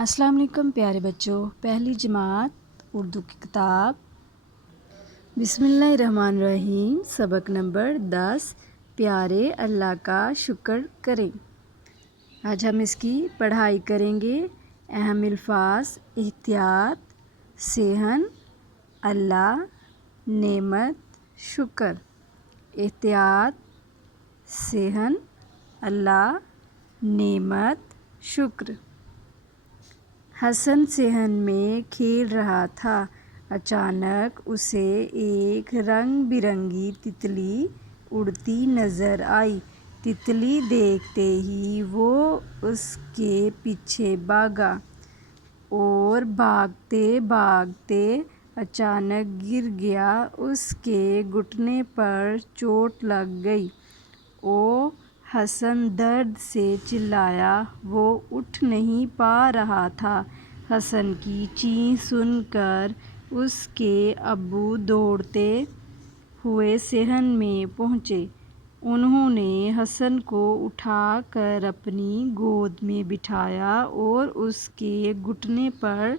السلام علیکم پیارے بچوں، پہلی جماعت اردو کی کتاب بسم اللہ الرحمن الرحیم سبق نمبر 10 پیارے اللہ کا شکر کریں۔ آج ہم اس کی پڑھائی کریں گے۔ اہم الفاظ: احتیاط، صحن، اللہ، نعمت، شکر۔ احتیاط، صحن، اللہ، نعمت، شکر۔ حسن صحن میں کھیل رہا تھا، اچانک اسے ایک رنگ برنگی تتلی اڑتی نظر آئی۔ تتلی دیکھتے ہی وہ اس کے پیچھے بھاگا اور بھاگتے بھاگتے اچانک گر گیا۔ اس کے گھٹنے پر چوٹ لگ گئی۔ اوہ! حسن درد سے چلایا، وہ اٹھ نہیں پا رہا تھا۔ حسن کی چیخ سن کر اس کے ابو دوڑتے ہوئے صحن میں پہنچے۔ انہوں نے حسن کو اٹھا کر اپنی گود میں بٹھایا اور اس کے گھٹنے پر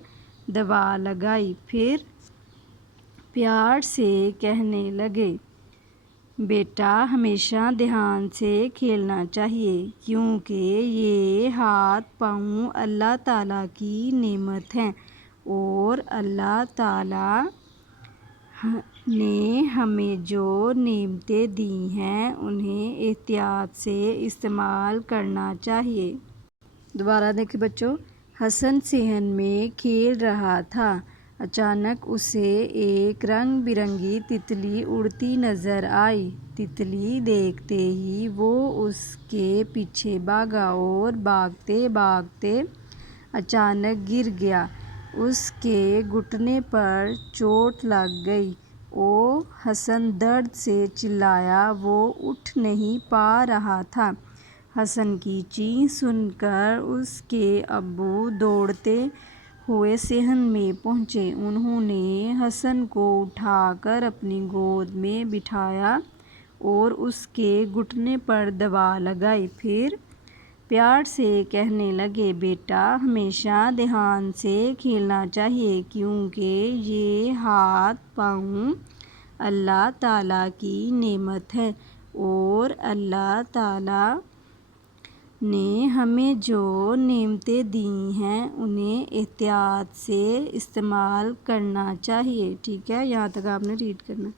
دوا لگائی۔ پھر پیار سے کہنے لگے، بیٹا، ہمیشہ دھیان سے کھیلنا چاہیے، کیونکہ یہ ہاتھ پاؤں اللہ تعالیٰ کی نعمت ہیں اور اللہ تعالیٰ نے ہمیں جو نعمتیں دی ہیں انہیں احتیاط سے استعمال کرنا چاہیے۔ دوبارہ دیکھیں بچوں۔ حسن صحن میں کھیل رہا تھا، اچانک اسے ایک رنگ برنگی تتلی اڑتی نظر آئی۔ تتلی دیکھتے ہی وہ اس کے پیچھے بھاگا اور بھاگتے بھاگتے اچانک گر گیا۔ اس کے گھٹنے پر چوٹ لگ گئی۔ اوہ! حسن درد سے چلایا، وہ اٹھ نہیں پا رہا تھا۔ حسن کی چیخ سن کر اس کے ابو دوڑتے ہوئے صحن میں پہنچے۔ انہوں نے حسن کو اٹھا کر اپنی گود میں بٹھایا اور اس کے گھٹنے پر دوا لگائی۔ پھر پیار سے کہنے لگے، بیٹا، ہمیشہ دھیان سے کھیلنا چاہیے، کیونکہ یہ ہاتھ پاؤں اللہ تعالیٰ کی نعمت ہیں اور اللہ تعالیٰ نے ہمیں جو نعمتیں دی ہیں انہیں احتیاط سے استعمال کرنا چاہیے۔ ٹھیک ہے، یہاں تک آپ نے ریڈ کرنا۔